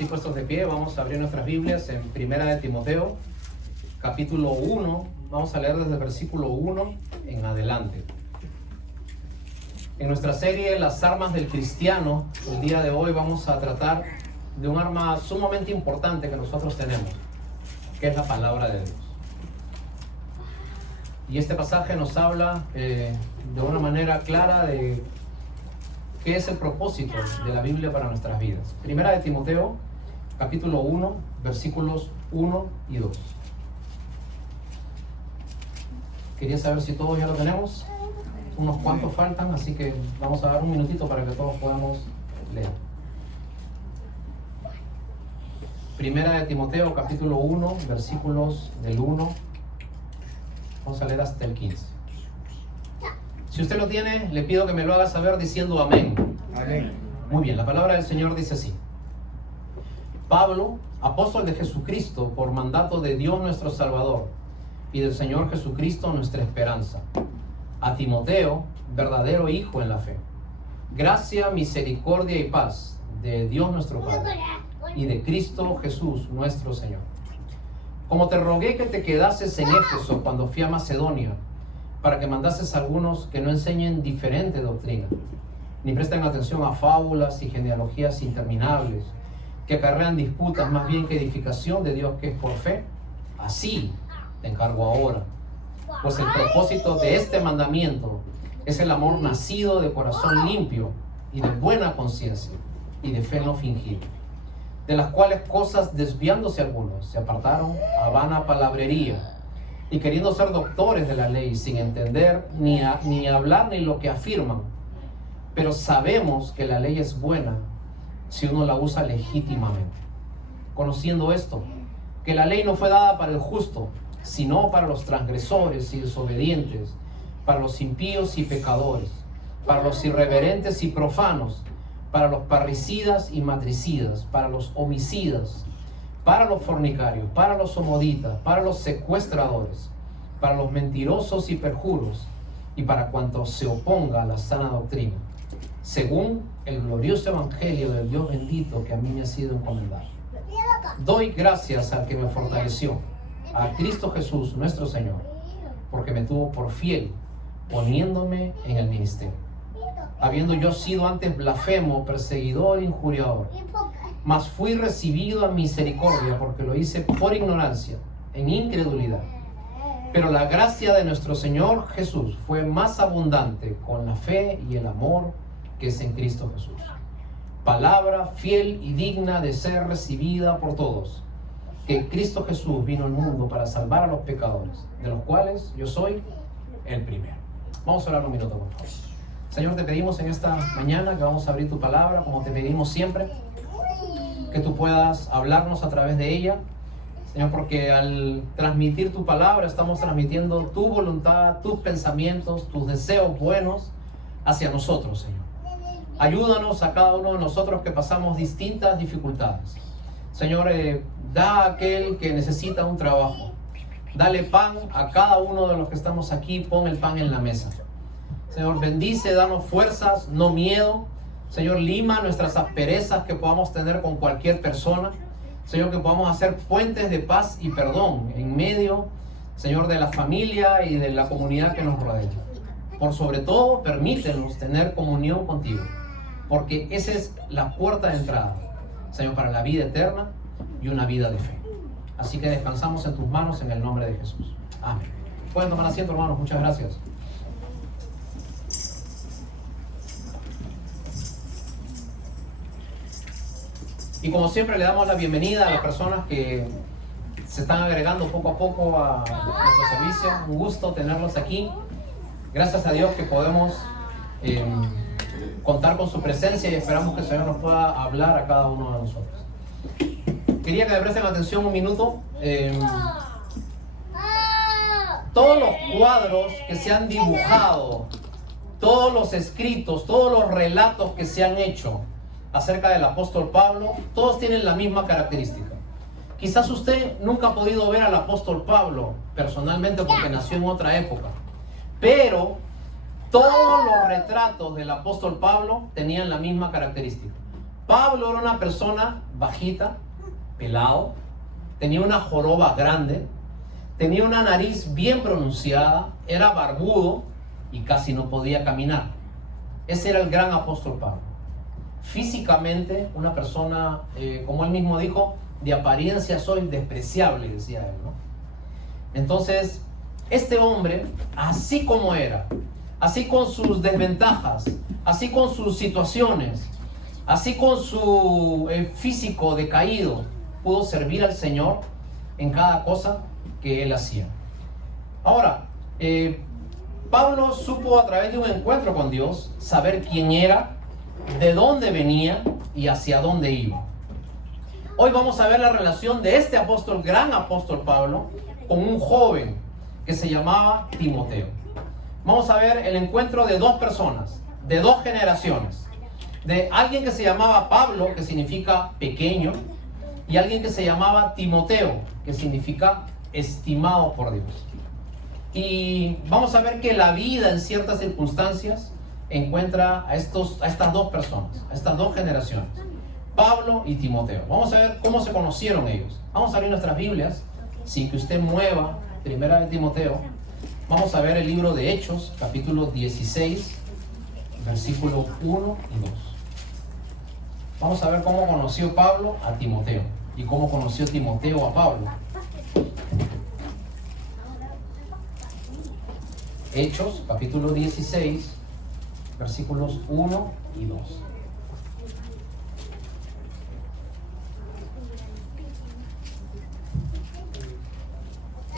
Así puestos de pie, vamos a abrir nuestras Biblias en Primera de Timoteo, capítulo 1. Vamos a leer desde el versículo 1 en adelante. En nuestra serie Las armas del cristiano, el día de hoy vamos a tratar de un arma sumamente importante que nosotros tenemos, que es la palabra de Dios. Y este pasaje nos habla de una manera clara de qué es el propósito de la Biblia para nuestras vidas. Primera de Timoteo, capítulo 1, versículos 1 y 2. Quería saber si todos ya lo tenemos. Unos cuantos faltan, así que vamos a dar un minutito para que todos podamos leer. Primera de Timoteo, capítulo 1, versículos del 1. Vamos a leer hasta el 15. Si usted lo tiene, le pido que me lo haga saber diciendo amén. Amén. Muy bien, la palabra del Señor dice así. Pablo, apóstol de Jesucristo, por mandato de Dios nuestro Salvador y del Señor Jesucristo nuestra esperanza. A Timoteo, verdadero hijo en la fe. Gracia, misericordia y paz de Dios nuestro Padre y de Cristo Jesús nuestro Señor. Como te rogué que te quedases en Éfeso cuando fui a Macedonia, para que mandases a algunos que no enseñen diferente doctrina, ni presten atención a fábulas y genealogías interminables, que acarrean disputas más bien que edificación de Dios que es por fe. Así te encargo ahora. Pues el propósito de este mandamiento es el amor nacido de corazón limpio y de buena conciencia y de fe no fingida, de las cuales cosas desviándose algunos se apartaron a vana palabrería, y queriendo ser doctores de la ley sin entender ni hablar ni lo que afirman. Pero sabemos que la ley es buena si uno la usa legítimamente. Conociendo esto, que la ley no fue dada para el justo, sino para los transgresores y desobedientes, para los impíos y pecadores, para los irreverentes y profanos, para los parricidas y matricidas, para los homicidas, para los fornicarios, para los homoditas, para los secuestradores, para los mentirosos y perjuros, y para cuanto se oponga a la sana doctrina, según el glorioso evangelio del Dios bendito que a mí me ha sido encomendado. Doy gracias al que me fortaleció, a Cristo Jesús nuestro Señor, porque me tuvo por fiel, poniéndome en el ministerio, habiendo yo sido antes blasfemo, perseguidor, injuriador, mas fui recibido a misericordia, porque lo hice por ignorancia, en incredulidad. Pero la gracia de nuestro Señor Jesús fue más abundante con la fe y el amor que es en Cristo Jesús. Palabra fiel y digna de ser recibida por todos, que Cristo Jesús vino al mundo para salvar a los pecadores, de los cuales yo soy el primero. Vamos a orar un minuto, por favor. Señor, te pedimos en esta mañana que vamos a abrir tu palabra, como te pedimos siempre, que tú puedas hablarnos a través de ella, Señor, porque al transmitir tu palabra estamos transmitiendo tu voluntad, tus pensamientos, tus deseos buenos hacia nosotros, Señor. Ayúdanos a cada uno de nosotros que pasamos distintas dificultades. Señor, da a aquel que necesita un trabajo. Dale pan a cada uno de los que estamos aquí, pon el pan en la mesa. Señor, bendice, danos fuerzas, no miedo. Señor, lima nuestras asperezas que podamos tener con cualquier persona. Señor, que podamos hacer puentes de paz y perdón en medio, Señor, de la familia y de la comunidad que nos rodea. Por sobre todo, permítenos tener comunión contigo, porque esa es la puerta de entrada, Señor, para la vida eterna y una vida de fe. Así que descansamos en tus manos en el nombre de Jesús. Amén. Pueden tomar asiento, hermanos. Muchas gracias. Y como siempre le damos la bienvenida a las personas que se están agregando poco a poco a nuestro servicio. Un gusto tenerlos aquí. Gracias a Dios que podemos contar con su presencia y esperamos que el Señor nos pueda hablar a cada uno de nosotros. Quería que me presten atención un minuto. Todos los cuadros que se han dibujado, todos los escritos, todos los relatos que se han hecho acerca del apóstol Pablo, todos tienen la misma característica. Quizás usted nunca ha podido ver al apóstol Pablo personalmente porque nació en otra época, pero todos los retratos del apóstol Pablo tenían la misma característica. Pablo era una persona bajita, pelado, tenía una joroba grande, tenía una nariz bien pronunciada, era barbudo y casi no podía caminar. Ese era el gran apóstol Pablo. Físicamente, una persona, como él mismo dijo, de apariencia soy despreciable, decía él, ¿no? Entonces, este hombre, así como era, así con sus desventajas, así con sus situaciones, así con su físico decaído, pudo servir al Señor en cada cosa que él hacía. Ahora, Pablo supo a través de un encuentro con Dios saber quién era, de dónde venía y hacia dónde iba. Hoy vamos a ver la relación de este apóstol, gran apóstol Pablo, con un joven que se llamaba Timoteo. Vamos a ver el encuentro de dos personas, de dos generaciones, de alguien que se llamaba Pablo, que significa pequeño, y alguien que se llamaba Timoteo, que significa estimado por Dios. Y vamos a ver que la vida en ciertas circunstancias encuentra a estas dos personas, a estas dos generaciones, Pablo y Timoteo. Vamos a ver cómo se conocieron ellos. Vamos a abrir nuestras Biblias, sin que usted mueva Primera de Timoteo. Vamos a ver el libro de Hechos, capítulo 16, versículos 1 y 2. Vamos a ver cómo conoció Pablo a Timoteo y cómo conoció Timoteo a Pablo. Hechos, capítulo 16, versículos 1 y 2.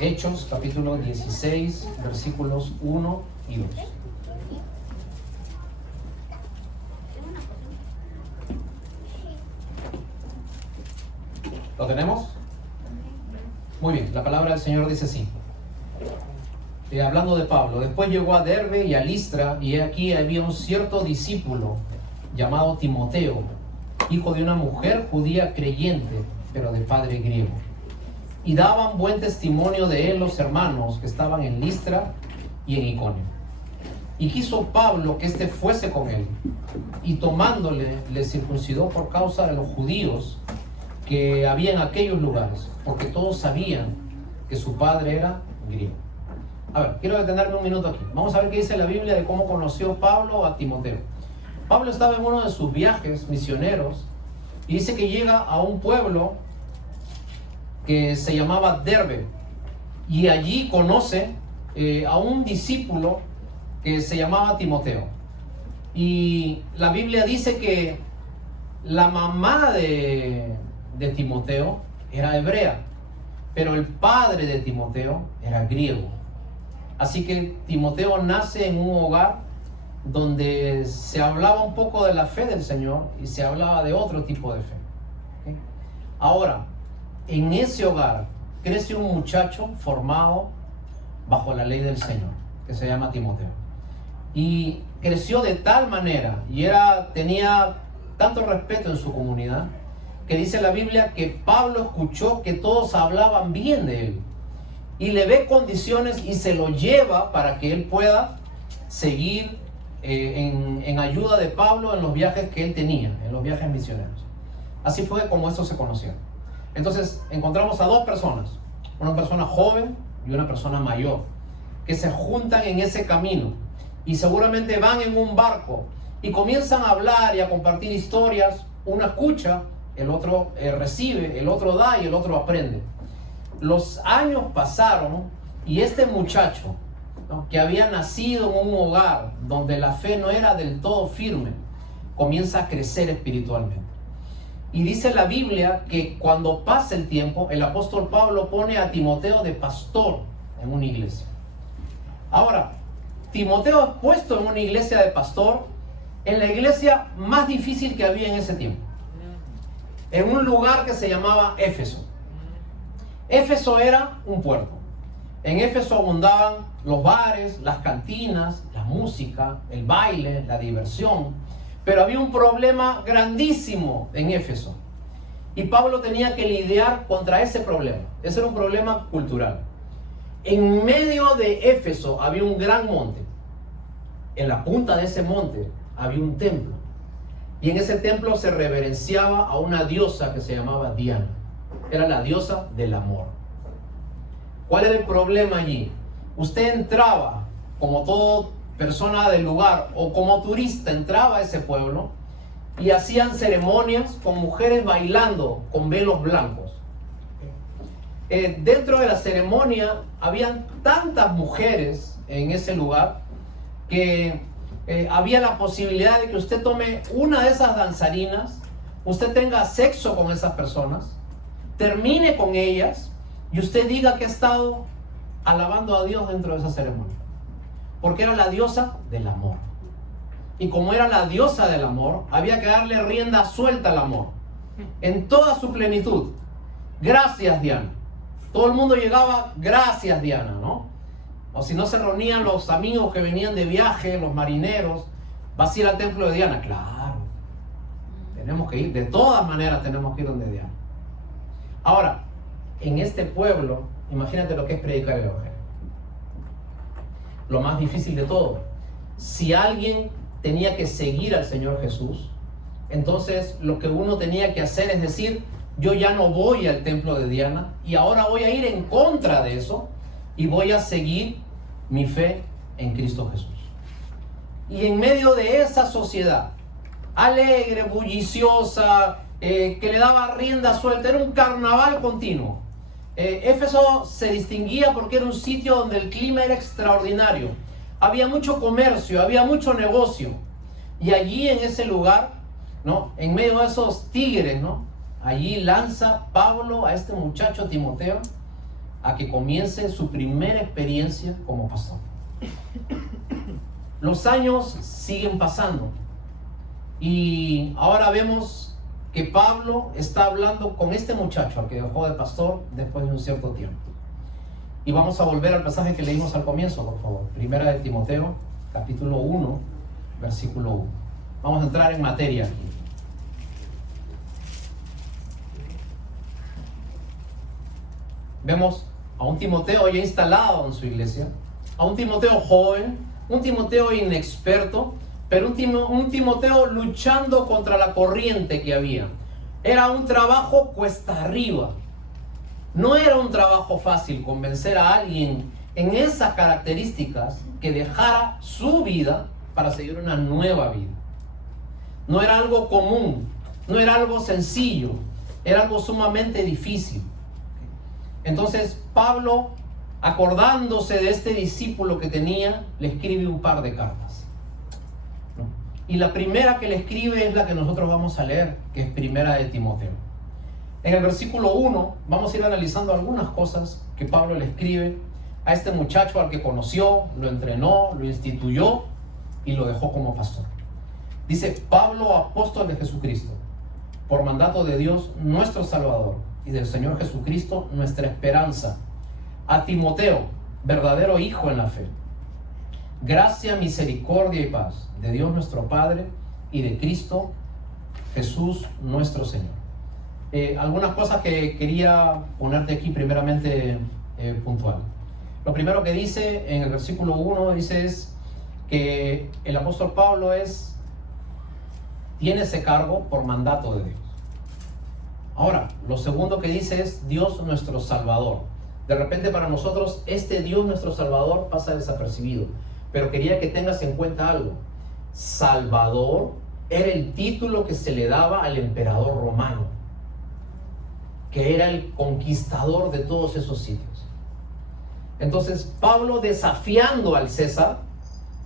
Hechos, capítulo 16, versículos 1 y 2. ¿Lo tenemos? Muy bien, la palabra del Señor dice así. Hablando de Pablo, después llegó a Derbe y a Listra, y aquí había un cierto discípulo llamado Timoteo, hijo de una mujer judía creyente, pero de padre griego. Y daban buen testimonio de él los hermanos que estaban en Listra y en Iconio. Y quiso Pablo que éste fuese con él, y tomándole, le circuncidó por causa de los judíos que había en aquellos lugares, porque todos sabían que su padre era griego. A ver, quiero detenerme un minuto aquí. Vamos a ver qué dice la Biblia de cómo conoció Pablo a Timoteo. Pablo estaba en uno de sus viajes misioneros y dice que llega a un pueblo que se llamaba Derbe, y allí conoce a un discípulo que se llamaba Timoteo. Y la Biblia dice que la mamá de Timoteo era hebrea, pero el padre de Timoteo era griego. Así que Timoteo nace en un hogar donde se hablaba un poco de la fe del Señor y se hablaba de otro tipo de fe. ¿Okay? Ahora, en ese hogar crece un muchacho formado bajo la ley del Señor, que se llama Timoteo. Y creció de tal manera y tenía tanto respeto en su comunidad, que dice la Biblia que Pablo escuchó que todos hablaban bien de él. Y le ve condiciones y se lo lleva para que él pueda seguir en ayuda de Pablo en los viajes que él tenía, en los viajes misioneros. Así fue como estos se conocieron. Entonces encontramos a dos personas, una persona joven y una persona mayor, que se juntan en ese camino y seguramente van en un barco y comienzan a hablar y a compartir historias. Uno escucha, el otro recibe, el otro da y el otro aprende. Los años pasaron y este muchacho, ¿no?, que había nacido en un hogar donde la fe no era del todo firme, comienza a crecer espiritualmente. Y dice la Biblia que cuando pasa el tiempo, el apóstol Pablo pone a Timoteo de pastor en una iglesia. Ahora, Timoteo es puesto en una iglesia de pastor, en la iglesia más difícil que había en ese tiempo, en un lugar que se llamaba Éfeso. Éfeso era un puerto. En Éfeso abundaban los bares, las cantinas, la música, el baile, la diversión. Pero había un problema grandísimo en Éfeso. Y Pablo tenía que lidiar contra ese problema. Ese era un problema cultural. En medio de Éfeso había un gran monte. En la punta de ese monte había un templo. Y en ese templo se reverenciaba a una diosa que se llamaba Diana. Era la diosa del amor. ¿Cuál era el problema allí? Usted entraba, como toda persona del lugar o como turista, entraba a ese pueblo y hacían ceremonias con mujeres bailando con velos blancos. Dentro de la ceremonia habían tantas mujeres en ese lugar que había la posibilidad de que usted tome una de esas danzarinas, usted tenga sexo con esas personas, termine con ellas y usted diga que ha estado alabando a Dios dentro de esa ceremonia, porque era la diosa del amor. Y como era la diosa del amor, había que darle rienda suelta al amor en toda su plenitud. Gracias, Diana. Todo el mundo llegaba, gracias, Diana, ¿no? O si no, se reunían los amigos que venían de viaje, los marineros. ¿Vas a ir al templo de Diana? Claro, tenemos que ir, de todas maneras tenemos que ir donde Diana. Ahora, en este pueblo, imagínate lo que es predicar el evangelio. Lo más difícil de todo. Si alguien tenía que seguir al Señor Jesús, entonces lo que uno tenía que hacer es decir, yo ya no voy al templo de Diana y ahora voy a ir en contra de eso y voy a seguir mi fe en Cristo Jesús. Y en medio de esa sociedad alegre, bulliciosa, que le daba rienda suelta, era un carnaval continuo. Éfeso se distinguía porque era un sitio donde el clima era extraordinario. Había mucho comercio, había mucho negocio. Y allí en ese lugar, ¿no?, en medio de esos tigres, ¿no?, allí lanza Pablo a este muchacho Timoteo a que comience su primera experiencia como pastor. Los años siguen pasando y ahora vemos que Pablo está hablando con este muchacho al que dejó de pastor después de un cierto tiempo. Y vamos a volver al pasaje que leímos al comienzo, por favor. Primera de Timoteo, capítulo 1, versículo 1. Vamos a entrar en materia aquí. Vemos a un Timoteo ya instalado en su iglesia, a un Timoteo joven, un Timoteo inexperto, pero un Timoteo luchando contra la corriente que había. Era un trabajo cuesta arriba. No era un trabajo fácil convencer a alguien en esas características que dejara su vida para seguir una nueva vida. No era algo común, no era algo sencillo, era algo sumamente difícil. Entonces Pablo, acordándose de este discípulo que tenía, le escribe un par de cartas. Y la primera que le escribe es la que nosotros vamos a leer, que es Primera de Timoteo. En el versículo 1 vamos a ir analizando algunas cosas que Pablo le escribe a este muchacho al que conoció, lo entrenó, lo instituyó y lo dejó como pastor. Dice: Pablo, apóstol de Jesucristo, por mandato de Dios nuestro Salvador y del Señor Jesucristo nuestra esperanza, a Timoteo, verdadero hijo en la fe. Gracia, misericordia y paz de Dios nuestro Padre y de Cristo Jesús nuestro Señor. Algunas cosas que quería ponerte aquí primeramente puntual. Lo primero que dice en el versículo 1 dice es que el apóstol Pablo tiene ese cargo por mandato de Dios. Ahora, lo segundo que dice es Dios nuestro Salvador. De repente para nosotros este Dios nuestro Salvador pasa desapercibido, pero quería que tengas en cuenta algo. Salvador era el título que se le daba al emperador romano, que era el conquistador de todos esos sitios. Entonces Pablo, desafiando al César,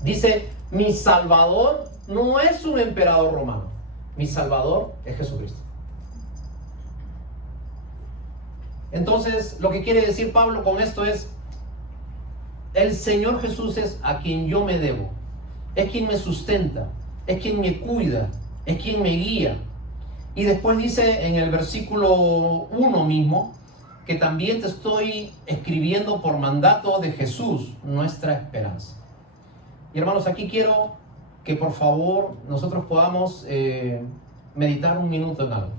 dice: mi Salvador no es un emperador romano, mi Salvador es Jesucristo. Entonces lo que quiere decir Pablo con esto es: el Señor Jesús es a quien yo me debo, es quien me sustenta, es quien me cuida, es quien me guía. Y después dice en el versículo 1 mismo que también te estoy escribiendo por mandato de Jesús, nuestra esperanza. Y hermanos, aquí quiero que por favor nosotros podamos meditar un minuto en algo.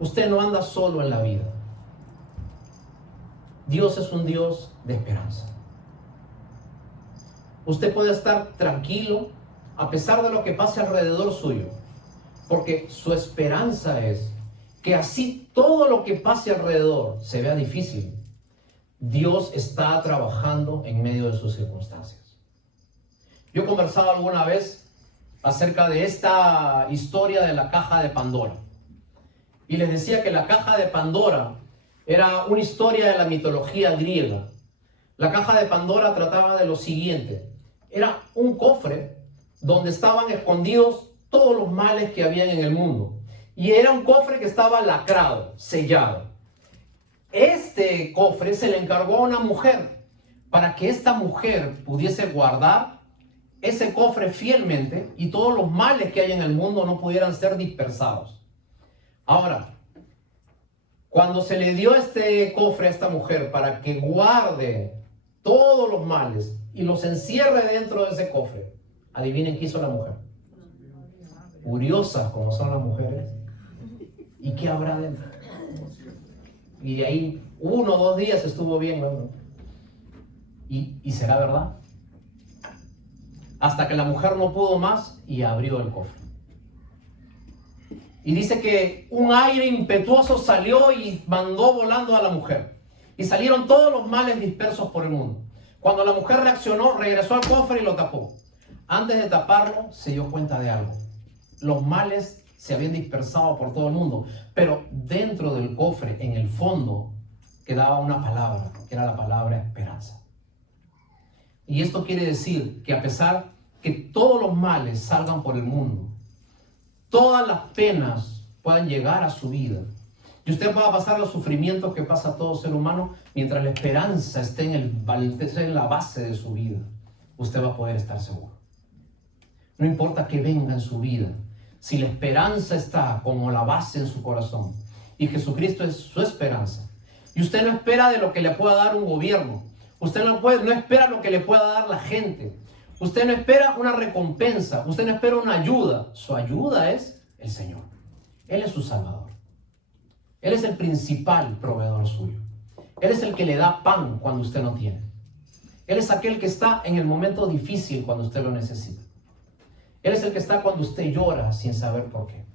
Usted no anda solo en la vida. Dios es un Dios de esperanza. Usted puede estar tranquilo a pesar de lo que pase alrededor suyo, porque su esperanza es que así todo lo que pase alrededor se vea difícil, Dios está trabajando en medio de sus circunstancias. Yo he conversado alguna vez acerca de esta historia de la caja de Pandora. Y les decía que la caja de Pandora era una historia de la mitología griega. La caja de Pandora trataba de lo siguiente. Era un cofre donde estaban escondidos todos los males que habían en el mundo. Y era un cofre que estaba lacrado, sellado. Este cofre se le encargó a una mujer para que esta mujer pudiese guardar ese cofre fielmente y todos los males que hay en el mundo no pudieran ser dispersados. Ahora, cuando se le dio este cofre a esta mujer para que guarde todos los males y los encierre dentro de ese cofre, adivinen qué hizo la mujer. Curiosas como son las mujeres. ¿Y qué habrá dentro? Y de ahí 1 o 2 días estuvo bien, ¿no? ¿Y será verdad? Hasta que la mujer no pudo más y abrió el cofre. Y dice que un aire impetuoso salió y mandó volando a la mujer. Y salieron todos los males dispersos por el mundo. Cuando la mujer reaccionó, regresó al cofre y lo tapó. Antes de taparlo, se dio cuenta de algo. Los males se habían dispersado por todo el mundo, pero dentro del cofre, en el fondo, quedaba una palabra, que era la palabra esperanza. Y esto quiere decir que a pesar que todos los males salgan por el mundo, todas las penas puedan llegar a su vida, y usted pueda pasar los sufrimientos que pasa todo ser humano, mientras la esperanza esté en la base de su vida, usted va a poder estar seguro. No importa que venga en su vida, si la esperanza está como la base en su corazón y Jesucristo es su esperanza, y usted no espera de lo que le pueda dar un gobierno, usted no espera lo que le pueda dar la gente, usted no espera una recompensa, usted no espera una ayuda, su ayuda es el Señor. Él es su Salvador. Él es el principal proveedor suyo. Él es el que le da pan cuando usted no tiene. Él es aquel que está en el momento difícil cuando usted lo necesita. Él es el que está cuando usted llora sin saber por qué.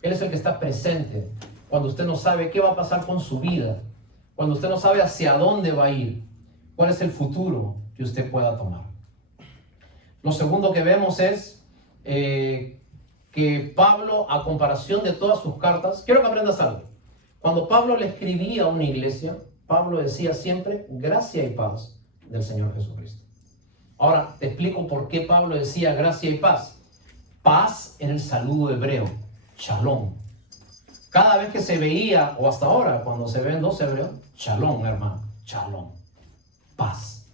Él es el que está presente cuando usted no sabe qué va a pasar con su vida, cuando usted no sabe hacia dónde va a ir, cuál es el futuro que usted pueda tomar. Lo segundo que vemos es que Pablo, a comparación de todas sus cartas, quiero que aprendas algo. Cuando Pablo le escribía a una iglesia, Pablo decía siempre gracia y paz del Señor Jesucristo. Ahora, te explico por qué Pablo decía gracia y paz. Paz en el saludo hebreo, shalom. Cada vez que se veía, o hasta ahora, cuando se ven dos hebreos, shalom, hermano, shalom, paz.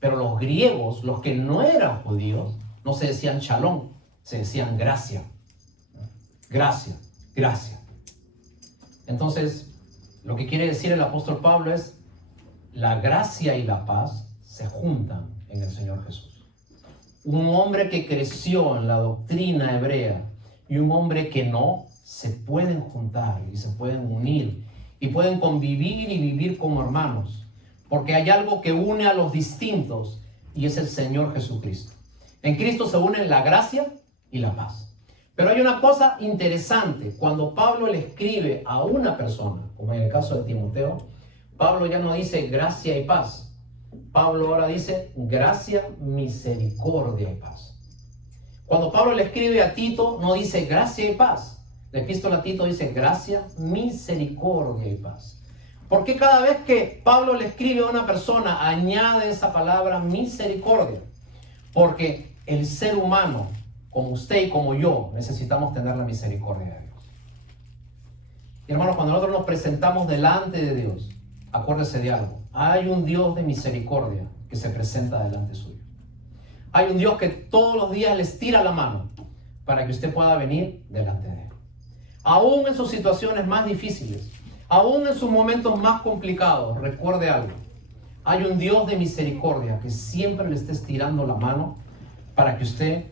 Pero los griegos, los que no eran judíos, no se decían shalom, se decían gracia. Gracia, gracia. Entonces, lo que quiere decir el apóstol Pablo es, la gracia y la paz se juntan en el Señor Jesús. Un hombre que creció en la doctrina hebrea y un hombre que no, se pueden juntar y se pueden unir y pueden convivir y vivir como hermanos, porque hay algo que une a los distintos y es el Señor Jesucristo. En Cristo se unen la gracia y la paz. Pero hay una cosa interesante, cuando Pablo le escribe a una persona, como en el caso de Timoteo, Pablo ya no dice gracia y paz. Pablo ahora dice gracia, misericordia y paz. Cuando Pablo le escribe a Tito, no dice gracia y paz. La epístola a Tito dice gracia, misericordia y paz. ¿Por qué cada vez que Pablo le escribe a una persona añade esa palabra misericordia? Porque el ser humano, como usted y como yo, necesitamos tener la misericordia de Dios. Y hermanos, cuando nosotros nos presentamos delante de Dios, acuérdese de algo. Hay un Dios de misericordia que se presenta delante suyo. Hay un Dios que todos los días les tira la mano para que usted pueda venir delante de Él. Aún en sus situaciones más difíciles, aún en sus momentos más complicados, recuerde algo. Hay un Dios de misericordia que siempre le esté estirando la mano para que usted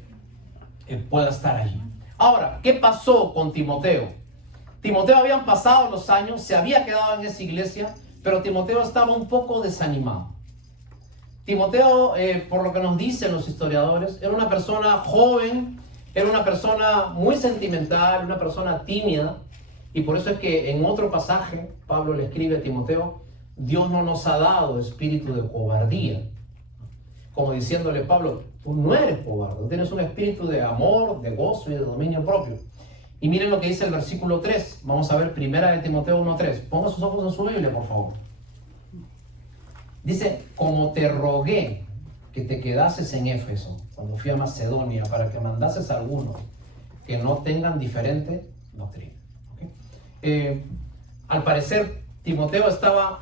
pueda estar allí. Ahora, ¿qué pasó con Timoteo? Timoteo habían pasado los años, se había quedado en esa iglesia, pero Timoteo estaba un poco desanimado. Timoteo, por lo que nos dicen los historiadores, era una persona joven, era una persona muy sentimental, una persona tímida, y por eso es que en otro pasaje Pablo le escribe a Timoteo: Dios no nos ha dado espíritu de cobardía. Como diciéndole: Pablo, tú no eres cobarde, tú tienes un espíritu de amor, de gozo y de dominio propio. Y miren lo que dice el versículo 3. Vamos a ver 1 Timoteo 1:3. Ponga sus ojos en su Biblia, por favor. Dice: como te rogué que te quedases en Éfeso cuando fui a Macedonia, para que mandases a algunos que no tengan diferente doctrina. ¿Okay? Al parecer, Timoteo estaba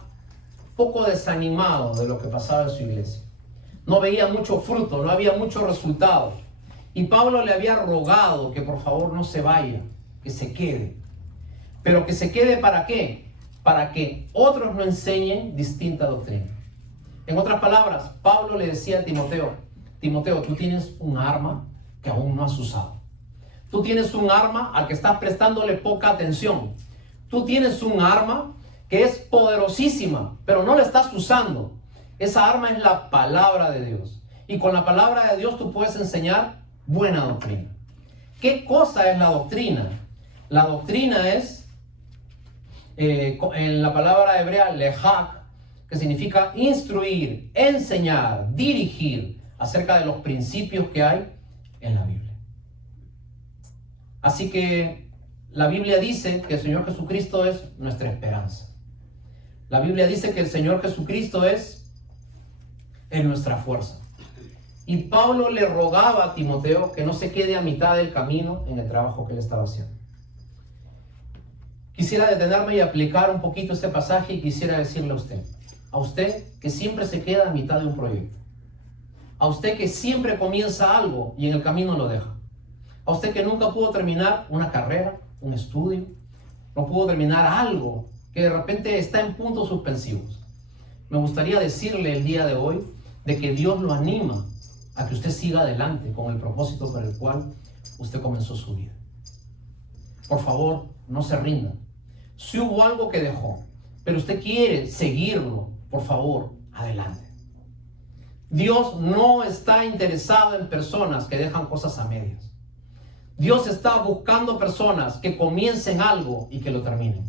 poco desanimado de lo que pasaba en su iglesia. No veía mucho fruto, no había mucho resultado. Y Pablo le había rogado que por favor no se vaya, que se quede. Pero que se quede, ¿para qué? Para que otros no enseñen distinta doctrina. En otras palabras, Pablo le decía a Timoteo: Timoteo, tú tienes un arma que aún no has usado. Tú tienes un arma al que estás prestándole poca atención. Tú tienes un arma que es poderosísima, pero no la estás usando. Esa arma es la palabra de Dios. Y con la palabra de Dios tú puedes enseñar buena doctrina. ¿Qué cosa es la doctrina? La doctrina es, en la palabra hebrea, lehak, que significa instruir, enseñar, dirigir acerca de los principios que hay en la Biblia. Así que la Biblia dice que el Señor Jesucristo es nuestra esperanza. La Biblia dice que el Señor Jesucristo es nuestra fuerza. Y Pablo le rogaba a Timoteo que no se quede a mitad del camino en el trabajo que él estaba haciendo. Quisiera detenerme y aplicar un poquito este pasaje y quisiera decirle a usted que siempre se queda a mitad de un proyecto, a usted que siempre comienza algo y en el camino lo deja, a usted que nunca pudo terminar una carrera, un estudio, no pudo terminar algo, que de repente está en puntos suspensivos. Me gustaría decirle el día de hoy de que Dios lo anima a que usted siga adelante con el propósito por el cual usted comenzó su vida. Por favor, no se rinda. Si hubo algo que dejó, pero usted quiere seguirlo, por favor, adelante. Dios no está interesado en personas que dejan cosas a medias. Dios está buscando personas que comiencen algo y que lo terminen.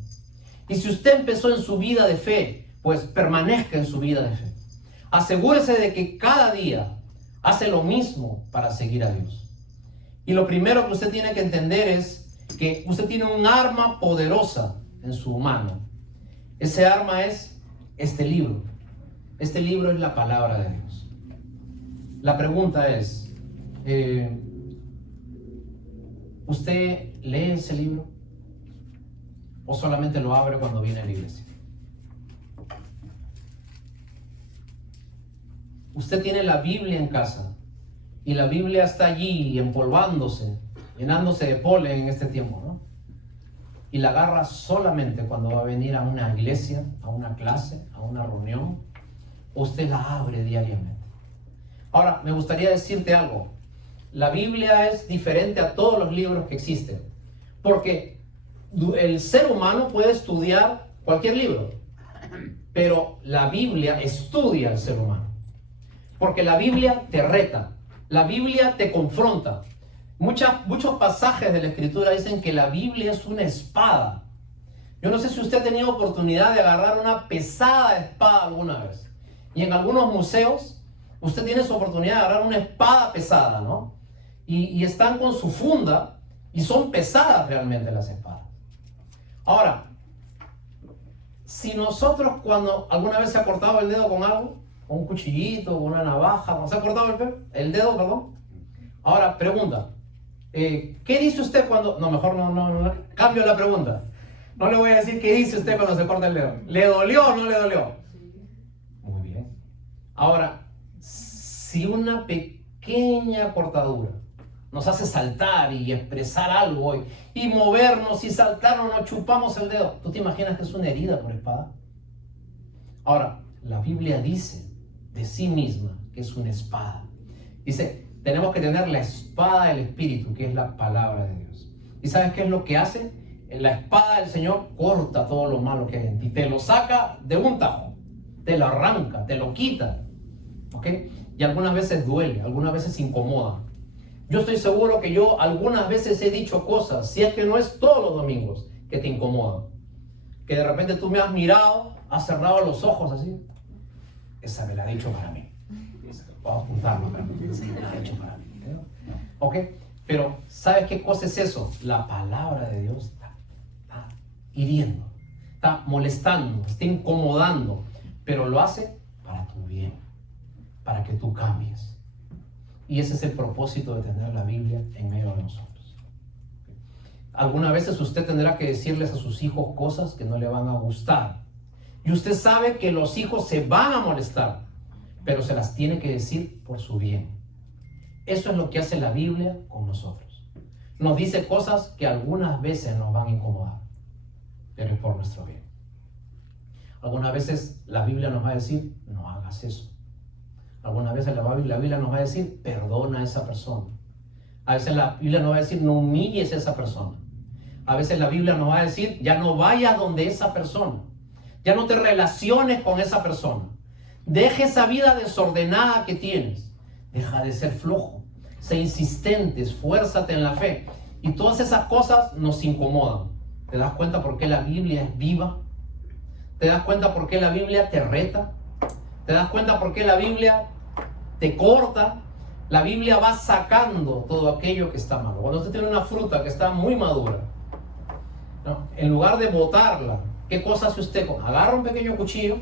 Y si usted empezó en su vida de fe, pues permanezca en su vida de fe. Asegúrese de que cada día hace lo mismo para seguir a Dios. Y lo primero que usted tiene que entender es que usted tiene un arma poderosa en su mano. Ese arma es este libro. Este libro es la palabra de Dios. La pregunta es, ¿usted lee ese libro? ¿O solamente lo abre cuando viene a la iglesia? Usted tiene la Biblia en casa y la Biblia está allí empolvándose, llenándose de polen en este tiempo, ¿no? Y la agarra solamente cuando va a venir a una iglesia, a una clase, a una reunión. Usted la abre diariamente. Ahora, me gustaría decirte algo. La Biblia es diferente a todos los libros que existen, porque el ser humano puede estudiar cualquier libro, pero la Biblia estudia al ser humano. Porque la Biblia te reta, la Biblia te confronta. Muchos pasajes de la Escritura dicen que la Biblia es una espada. Yo no sé si usted ha tenido oportunidad de agarrar una pesada espada alguna vez. Y en algunos museos, usted tiene su oportunidad de agarrar una espada pesada, ¿no? Y están con su funda y son pesadas realmente las espadas. Ahora, si nosotros cuando alguna vez se ha cortado el dedo con algo, con un cuchillito, con una navaja, ¿se ha cortado el dedo, perdón? Ahora, pregunta, ¿qué dice usted cuando... No, mejor no, cambio la pregunta. No le voy a decir qué dice usted cuando se corta el dedo. ¿Le dolió o no le dolió? Muy bien. Ahora, si una pequeña cortadura nos hace saltar y expresar algo y movernos y saltar o nos chupamos el dedo, ¿tú te imaginas que es una herida por espada? Ahora, la Biblia dice de sí misma que es una espada. Dice, tenemos que tener la espada del Espíritu, que es la palabra de Dios. ¿Y sabes qué es lo que hace? La espada del Señor corta todo lo malo que hay en ti, te lo saca de un tajo, te lo arranca, te lo quita. ¿ok? Y algunas veces duele, algunas veces incomoda. Yo estoy seguro que yo algunas veces he dicho cosas, si es que no es todos los domingos, que te incomodan. Que de repente tú me has mirado, has cerrado los ojos así. Esa me la ha dicho para mí. Vamos a apuntarlo para mí. Esa me la ha dicho para mí. ¿Ok? Pero ¿sabes qué cosa es eso? La palabra de Dios está hiriendo, está molestando, está incomodando, pero lo hace para tu bien, para que tú cambies. Y ese es el propósito de tener la Biblia en medio de nosotros. Algunas veces usted tendrá que decirles a sus hijos cosas que no le van a gustar. Y usted sabe que los hijos se van a molestar, pero se las tiene que decir por su bien. Eso es lo que hace la Biblia con nosotros. Nos dice cosas que algunas veces nos van a incomodar, pero es por nuestro bien. Algunas veces la Biblia nos va a decir, no hagas eso. Algunas veces la Biblia nos va a decir, perdona a esa persona. A veces la Biblia nos va a decir, no humilles a esa persona. A veces la Biblia nos va a decir, ya no vayas donde esa persona. Ya no te relaciones con esa persona. Deja esa vida desordenada que tienes. Deja de ser flojo. Sé insistente, esfuérzate en la fe. Y todas esas cosas nos incomodan. ¿Te das cuenta por qué la Biblia es viva? ¿Te das cuenta por qué la Biblia te reta? ¿Te das cuenta por qué la Biblia te corta? La Biblia va sacando todo aquello que está malo. Cuando usted tiene una fruta que está muy madura, ¿no? En lugar de botarla, ¿qué cosa hace usted? Agarra un pequeño cuchillo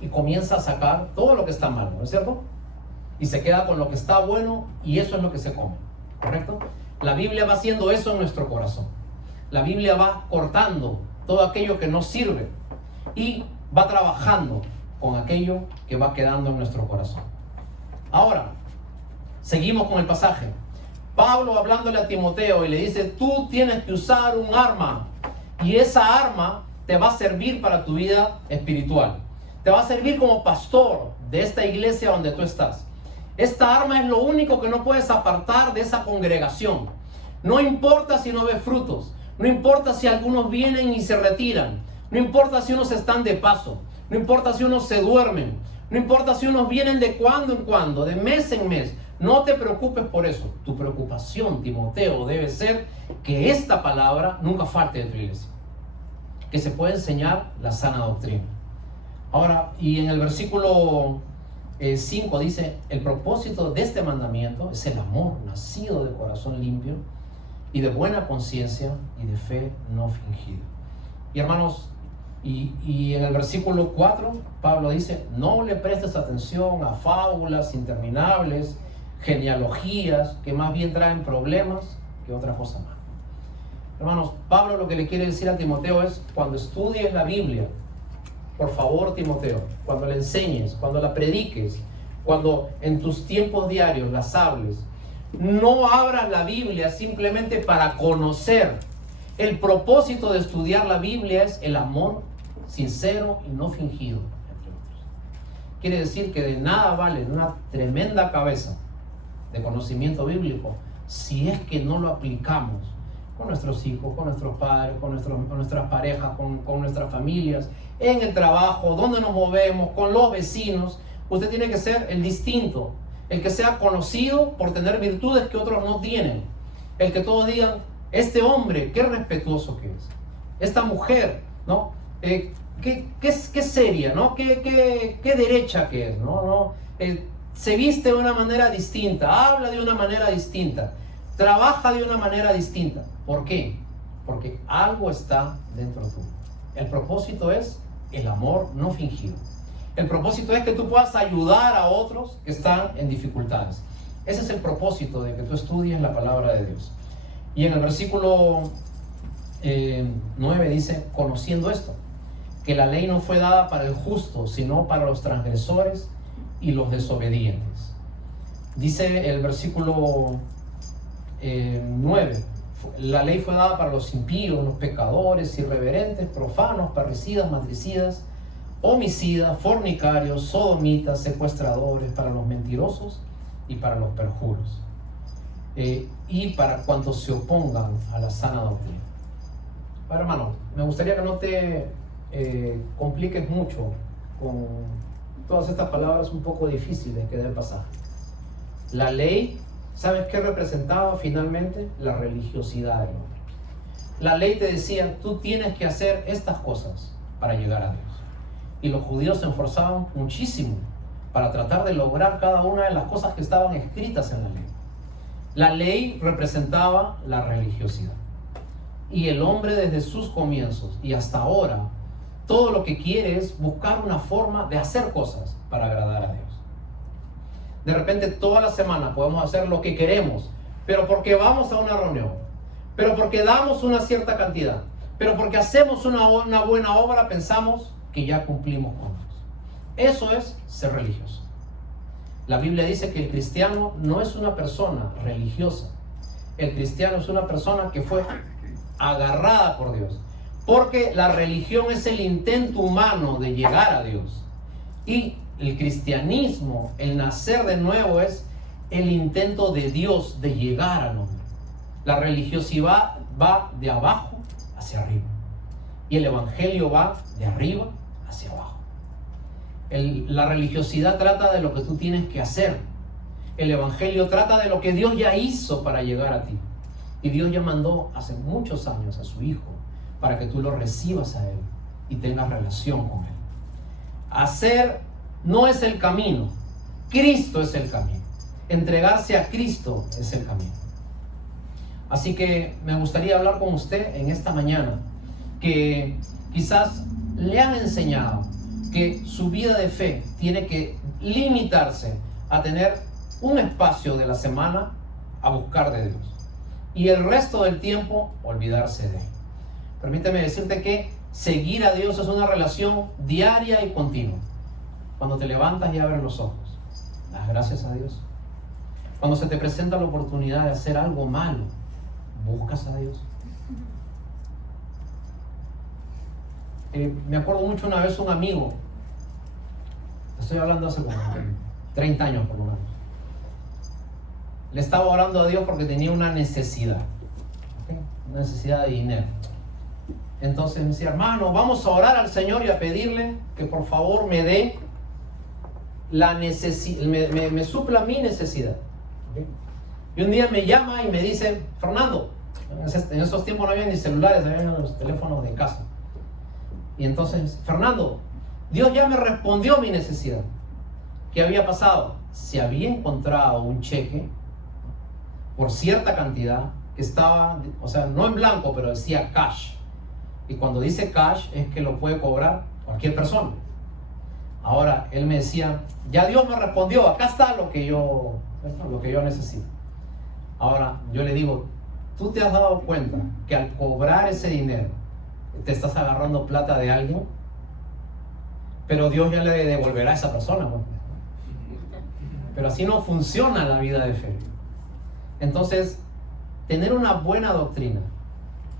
y comienza a sacar todo lo que está malo, ¿no es cierto? Y se queda con lo que está bueno y eso es lo que se come, ¿correcto? La Biblia va haciendo eso en nuestro corazón. La Biblia va cortando todo aquello que no sirve y va trabajando con aquello que va quedando en nuestro corazón. Ahora, seguimos con el pasaje. Pablo hablándole a Timoteo y le dice, tú tienes que usar un arma y esa arma te va a servir para tu vida espiritual. Te va a servir como pastor de esta iglesia donde tú estás. Esta arma es lo único que no puedes apartar de esa congregación. No importa si no ves frutos. No importa si algunos vienen y se retiran. No importa si unos están de paso. No importa si unos se duermen. No importa si unos vienen de cuando en cuando, de mes en mes. No te preocupes por eso. Tu preocupación, Timoteo, debe ser que esta palabra nunca falte de tu iglesia. Que se pueda enseñar la sana doctrina. Ahora, y en el versículo 5 dice, el propósito de este mandamiento es el amor nacido de corazón limpio y de buena conciencia y de fe no fingida. Y hermanos, y en el versículo 4, Pablo dice, no le prestes atención a fábulas interminables, genealogías, que más bien traen problemas que otra cosa más. Hermanos, Pablo lo que le quiere decir a Timoteo es, cuando estudies la Biblia, por favor, Timoteo, cuando la enseñes, cuando la prediques, cuando en tus tiempos diarios las hables, no abras la Biblia simplemente para conocer. El propósito de estudiar la Biblia es el amor sincero y no fingido, entre otros. Quiere decir que de nada vale una tremenda cabeza de conocimiento bíblico si es que no lo aplicamos con nuestros hijos, con nuestros padres, con nuestras parejas, con nuestras familias, en el trabajo, donde nos movemos, con los vecinos. Usted tiene que ser el distinto, el que sea conocido por tener virtudes que otros no tienen, el que todos digan, este hombre, qué respetuoso que es, esta mujer, ¿no? Qué seria, ¿no? Qué derecha que es, ¿no? Se viste de una manera distinta, habla de una manera distinta, trabaja de una manera distinta. ¿Por qué? Porque algo está dentro tuyo. El propósito es el amor no fingido. El propósito es que tú puedas ayudar a otros que están en dificultades. Ese es el propósito de que tú estudies la palabra de Dios. Y en el versículo 9 dice, conociendo esto, que la ley no fue dada para el justo, sino para los transgresores y los desobedientes. Dice el versículo 9, la ley fue dada para los impíos, los pecadores, irreverentes, profanos, parricidas, matricidas, homicidas, fornicarios, sodomitas, secuestradores, para los mentirosos y para los perjuros, y para cuantos se opongan a la sana doctrina. Ahora, hermano, me gustaría que no te compliques mucho todas estas palabras un poco difíciles que da el pasaje. La ley, ¿sabes qué representaba finalmente? La religiosidad del hombre. La ley te decía, tú tienes que hacer estas cosas para llegar a Dios. Y los judíos se esforzaban muchísimo para tratar de lograr cada una de las cosas que estaban escritas en la ley. La ley representaba la religiosidad. Y el hombre desde sus comienzos y hasta ahora, todo lo que quiere es buscar una forma de hacer cosas para agradar a Dios. De repente toda la semana podemos hacer lo que queremos, pero porque vamos a una reunión, pero porque damos una cierta cantidad, pero porque hacemos una buena obra, pensamos que ya cumplimos con Dios. Eso es ser religioso. La Biblia dice que el cristiano no es una persona religiosa. El cristiano es una persona que fue agarrada por Dios. Porque la religión es el intento humano de llegar a Dios. Y el cristianismo, el nacer de nuevo, es el intento de Dios de llegar al hombre. La religiosidad va de abajo hacia arriba. Y el evangelio va de arriba hacia abajo. La religiosidad trata de lo que tú tienes que hacer. El evangelio trata de lo que Dios ya hizo para llegar a ti. Y Dios ya mandó hace muchos años a su Hijo para que tú lo recibas a Él y tengas relación con Él. Hacer no es el camino. Cristo es el camino. Entregarse a Cristo es el camino. Así que me gustaría hablar con usted en esta mañana que quizás le han enseñado que su vida de fe tiene que limitarse a tener un espacio de la semana a buscar de Dios y el resto del tiempo olvidarse de Él. Permíteme decirte que seguir a Dios es una relación diaria y continua. Cuando te levantas y abres los ojos, das gracias a Dios. Cuando se te presenta la oportunidad de hacer algo malo, buscas a Dios. Me acuerdo mucho una vez un amigo, estoy hablando hace como 30 años por lo menos, le estaba orando a Dios porque tenía una necesidad, ¿okay? Una necesidad de dinero. Entonces me decía, hermano, vamos a orar al Señor y a pedirle que por favor me dé la necesidad, me supla mi necesidad. ¿Okay? Y un día me llama y me dice, Fernando, en esos tiempos no había ni celulares, había los teléfonos de casa. Y entonces, Fernando, Dios ya me respondió mi necesidad. ¿Qué había pasado? Se había encontrado un cheque por cierta cantidad que estaba, o sea, no en blanco, pero decía cash. Y cuando dice cash es que lo puede cobrar cualquier persona. Ahora, él me decía, ya Dios me respondió, acá está lo que yo necesito. Ahora, yo le digo, ¿tú te has dado cuenta que al cobrar ese dinero te estás agarrando plata de alguien? Pero Dios ya le devolverá a esa persona, ¿no? Pero así no funciona la vida de fe. Entonces, tener una buena doctrina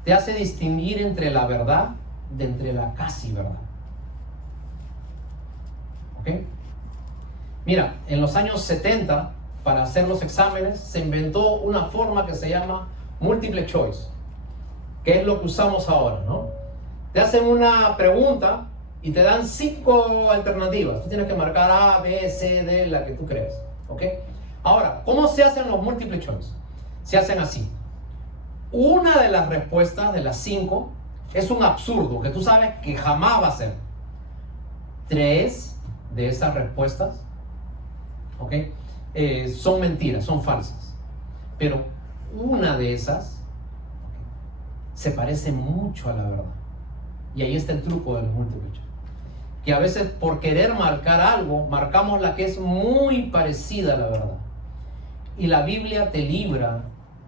te hace distinguir entre la verdad de entre la casi verdad. ¿Ok? Mira, en los años 70, para hacer los exámenes, se inventó una forma que se llama multiple choice, que es lo que usamos ahora, ¿no? Te hacen una pregunta y te dan 5 alternativas. Tú tienes que marcar A, B, C, D, la que tú creas. ¿Ok? Ahora, ¿cómo se hacen los multiple choice? Se hacen así. Una de las respuestas de las 5 es un absurdo que tú sabes que jamás va a ser. 3 de esas respuestas, ¿ok? Son mentiras, son falsas. Pero una de esas se parece mucho a la verdad. Y ahí está el truco del multiple choice. Que a veces por querer marcar algo, marcamos la que es muy parecida a la verdad. Y la Biblia te libra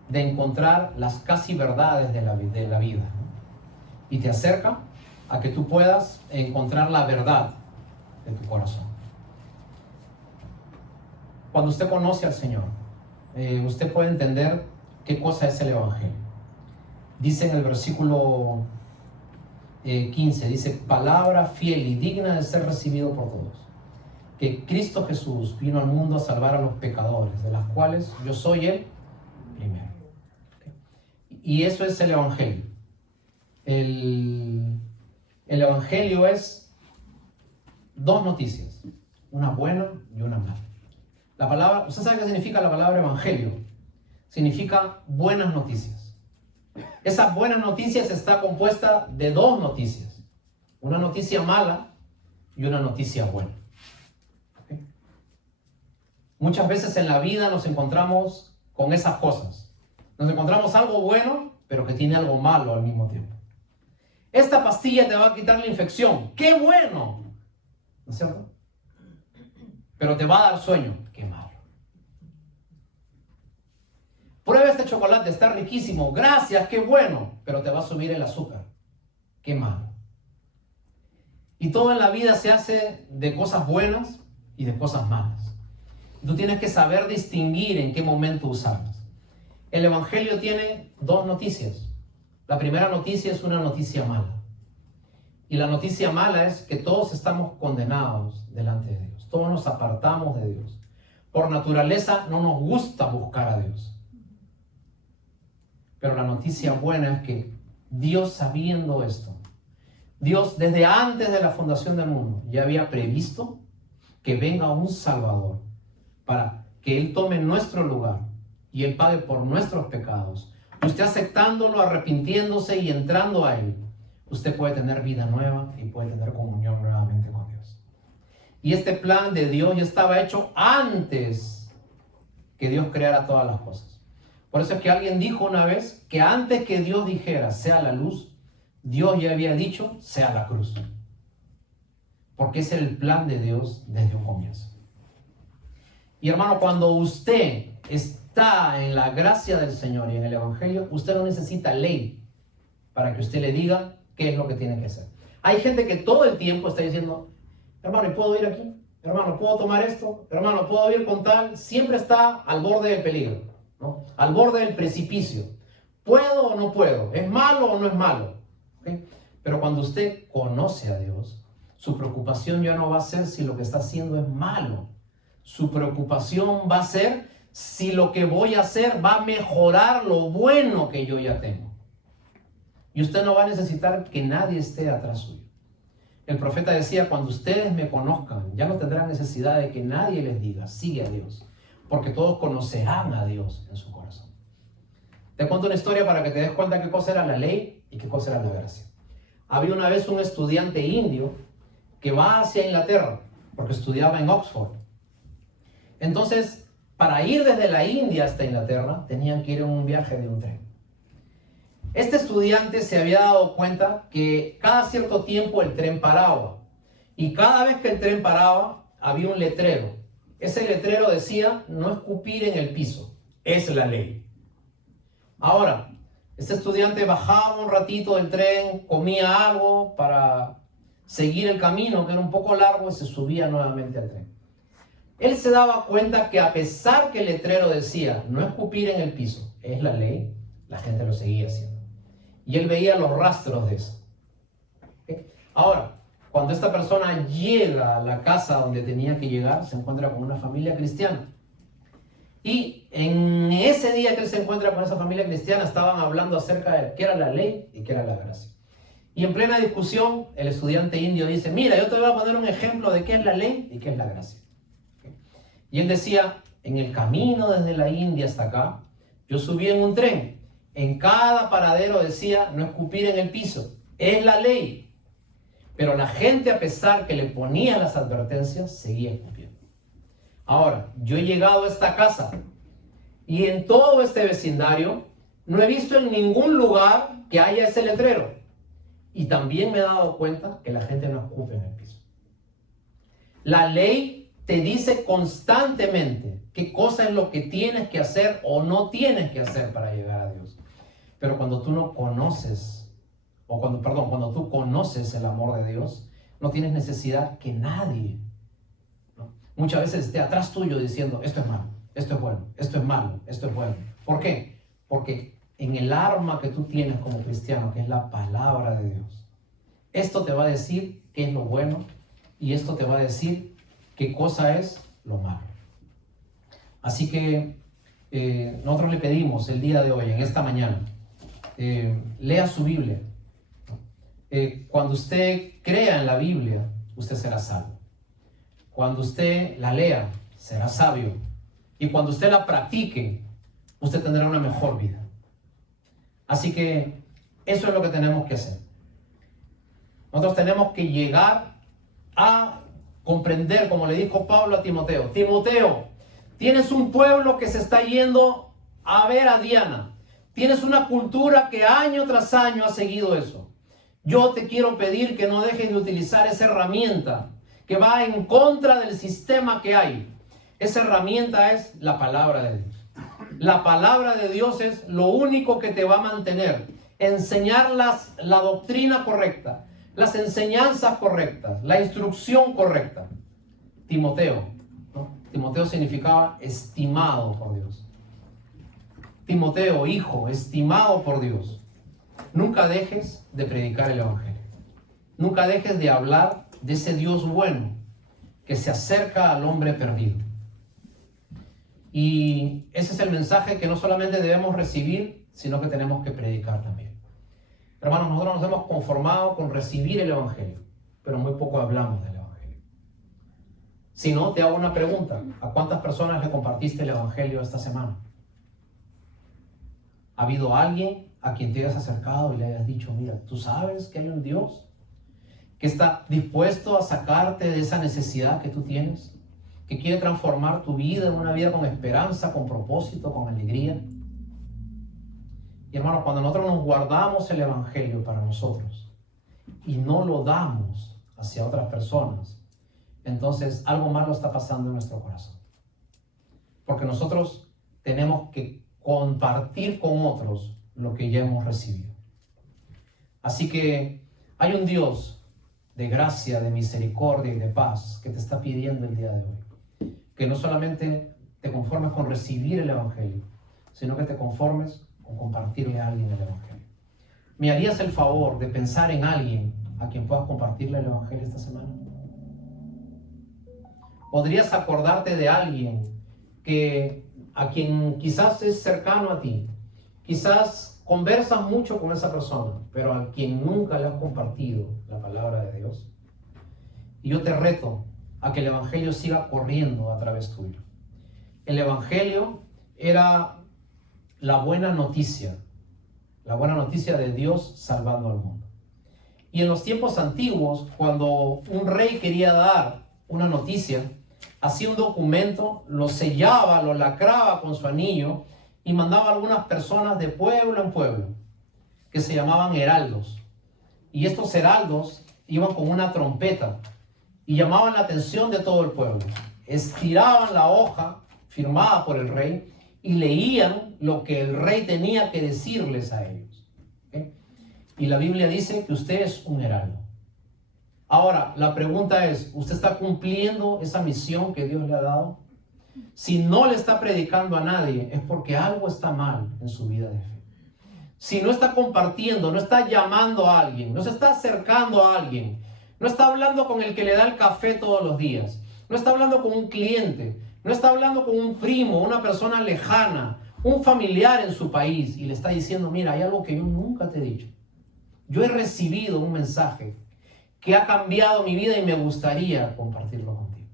de encontrar las casi verdades de la vida, ¿no? Y te acerca a que tú puedas encontrar la verdad de tu corazón. Cuando usted conoce al Señor, usted puede entender qué cosa es el Evangelio. Dice en el versículo 15, dice, palabra fiel y digna de ser recibido por todos, que Cristo Jesús vino al mundo a salvar a los pecadores, de las cuales yo soy el primero. Y eso es el Evangelio. El Evangelio es 2 noticias. una buena y una mala. La palabra, ¿usted sabe qué significa la palabra evangelio? Significa buenas noticias. Esas buenas noticias está compuesta de dos noticias. Una noticia mala y una noticia buena. ¿Okay? Muchas veces en la vida nos encontramos con esas cosas. Nos encontramos algo bueno, pero que tiene algo malo al mismo tiempo. Esta pastilla te va a quitar la infección. ¡Qué bueno! ¿No es cierto? Pero te va a dar sueño. ¡Qué malo! Prueba este chocolate, está riquísimo. Gracias, qué bueno. Pero te va a subir el azúcar. ¡Qué malo! Y todo en la vida se hace de cosas buenas y de cosas malas. Tú tienes que saber distinguir en qué momento usarlas. El Evangelio tiene dos noticias. La primera noticia es una noticia mala. Y la noticia mala es que todos estamos condenados delante de Dios. Todos nos apartamos de Dios. Por naturaleza no nos gusta buscar a Dios. Pero la noticia buena es que Dios, sabiendo esto, Dios desde antes de la fundación del mundo ya había previsto que venga un Salvador para que Él tome nuestro lugar y Él pague por nuestros pecados. Usted aceptándolo, arrepintiéndose y entrando a Él, usted puede tener vida nueva y puede tener comunión nuevamente con Dios. Y este plan de Dios ya estaba hecho antes que Dios creara todas las cosas. Por eso es que alguien dijo una vez que antes que Dios dijera sea la luz, Dios ya había dicho sea la cruz. Porque ese es el plan de Dios desde un comienzo. Y hermano, cuando usted está en la gracia del Señor y en el Evangelio, usted no necesita ley para que usted le diga qué es lo que tiene que hacer. Hay gente que todo el tiempo está diciendo, hermano, ¿y puedo ir aquí? Hermano, ¿puedo tomar esto? Hermano, ¿puedo ir con tal? Siempre está al borde del peligro, ¿no? Al borde del precipicio. ¿Puedo o no puedo? ¿Es malo o no es malo? ¿Okay? Pero cuando usted conoce a Dios, su preocupación ya no va a ser si lo que está haciendo es malo. Su preocupación va a ser si lo que voy a hacer va a mejorar lo bueno que yo ya tengo. Y usted no va a necesitar que nadie esté atrás suyo. El profeta decía, cuando ustedes me conozcan, ya no tendrán necesidad de que nadie les diga, sigue a Dios, porque todos conocerán a Dios en su corazón. Te cuento una historia para que te des cuenta qué cosa era la ley y qué cosa era la gracia. Había una vez un estudiante indio que va hacia Inglaterra, porque estudiaba en Oxford. Entonces, para ir desde la India hasta Inglaterra, tenían que ir en un viaje de un tren. Este estudiante se había dado cuenta que cada cierto tiempo el tren paraba. Y cada vez que el tren paraba, había un letrero. Ese letrero decía, no escupir en el piso. Es la ley. Ahora, este estudiante bajaba un ratito del tren, comía algo para seguir el camino, que era un poco largo, y se subía nuevamente al tren. Él se daba cuenta que a pesar que el letrero decía, no escupir en el piso, es la ley, la gente lo seguía haciendo. Y él veía los rastros de eso. ¿Okay? Ahora, cuando esta persona llega a la casa donde tenía que llegar, se encuentra con una familia cristiana. Y en ese día que él se encuentra con esa familia cristiana, estaban hablando acerca de qué era la ley y qué era la gracia. Y en plena discusión, el estudiante indio dice, mira, yo te voy a poner un ejemplo de qué es la ley y qué es la gracia. ¿Okay? Y él decía, en el camino desde la India hasta acá, yo subí en un tren. En cada paradero decía, no escupir en el piso. Es la ley. Pero la gente, a pesar que le ponía las advertencias, seguía escupiendo. Ahora, yo he llegado a esta casa y en todo este vecindario no he visto en ningún lugar que haya ese letrero. Y también me he dado cuenta que la gente no escupe en el piso. La ley te dice constantemente qué cosa es lo que tienes que hacer o no tienes que hacer para llegar a Dios. Pero cuando tú no conoces, cuando tú conoces el amor de Dios, no tienes necesidad que nadie, ¿no?, muchas veces esté atrás tuyo diciendo, esto es malo, esto es bueno, esto es malo, esto es bueno. ¿Por qué? Porque en el arma que tú tienes como cristiano, que es la palabra de Dios, esto te va a decir qué es lo bueno y esto te va a decir qué cosa es lo malo. Así que nosotros le pedimos el día de hoy, en esta mañana, lea su Biblia. Cuando usted crea en la Biblia, usted será salvo. cuando usted la lea, será sabio. Y cuando usted la practique, usted tendrá una mejor vida. Así que eso es lo que tenemos que hacer. Nosotros tenemos que llegar a comprender, como le dijo Pablo a Timoteo: Timoteo, tienes un pueblo que se está yendo a ver a Diana. Tienes una cultura que año tras año ha seguido eso. Yo te quiero pedir que no dejes de utilizar esa herramienta que va en contra del sistema que hay. Esa herramienta es la palabra de Dios. La palabra de Dios es lo único que te va a mantener. Enseñar la doctrina correcta, las enseñanzas correctas, la instrucción correcta. Timoteo, ¿no? Timoteo significaba estimado por Dios. Timoteo, hijo, estimado por Dios. Nunca dejes de predicar el evangelio. Nunca dejes de hablar de ese Dios bueno que se acerca al hombre perdido. Y ese es el mensaje que no solamente debemos recibir, sino que tenemos que predicar también. Hermanos, nosotros nos hemos conformado con recibir el evangelio, pero muy poco hablamos del evangelio. Si no, te hago una pregunta: ¿a cuántas personas le compartiste el evangelio esta semana? ¿Ha habido alguien a quien te hayas acercado y le hayas dicho: mira, tú sabes que hay un Dios que está dispuesto a sacarte de esa necesidad que tú tienes, que quiere transformar tu vida en una vida con esperanza, con propósito, con alegría? Y hermanos, cuando nosotros nos guardamos el evangelio para nosotros y no lo damos hacia otras personas, entonces algo malo está pasando en nuestro corazón. Porque nosotros tenemos que compartir con otros lo que ya hemos recibido. Así que hay un Dios de gracia, de misericordia y de paz que te está pidiendo el día de hoy que no solamente te conformes con recibir el evangelio, sino que te conformes con compartirle a alguien el evangelio. ¿Me harías el favor de pensar en alguien a quien puedas compartirle el evangelio esta semana? ¿Podrías acordarte de alguien a quien quizás es cercano a ti? Quizás conversas mucho con esa persona, pero a quien nunca le has compartido la palabra de Dios. Y yo te reto a que el evangelio siga corriendo a través tuyo. El evangelio era la buena noticia de Dios salvando al mundo. Y en los tiempos antiguos, cuando un rey quería dar una noticia, hacía un documento, lo sellaba, lo lacraba con su anillo y mandaba a algunas personas de pueblo en pueblo, que se llamaban heraldos. Y estos heraldos iban con una trompeta y llamaban la atención de todo el pueblo. Estiraban la hoja firmada por el rey y leían lo que el rey tenía que decirles a ellos. ¿Okay? Y la Biblia dice que usted es un heraldo. Ahora, la pregunta es: ¿usted está cumpliendo esa misión que Dios le ha dado? Si no le está predicando a nadie, es porque algo está mal en su vida de fe. Si no está compartiendo, no está llamando a alguien, no se está acercando a alguien, no está hablando con el que le da el café todos los días, no está hablando con un cliente, no está hablando con un primo, una persona lejana, un familiar en su país, y le está diciendo: mira, hay algo que yo nunca te he dicho. Yo he recibido un mensaje que ha cambiado mi vida y me gustaría compartirlo contigo.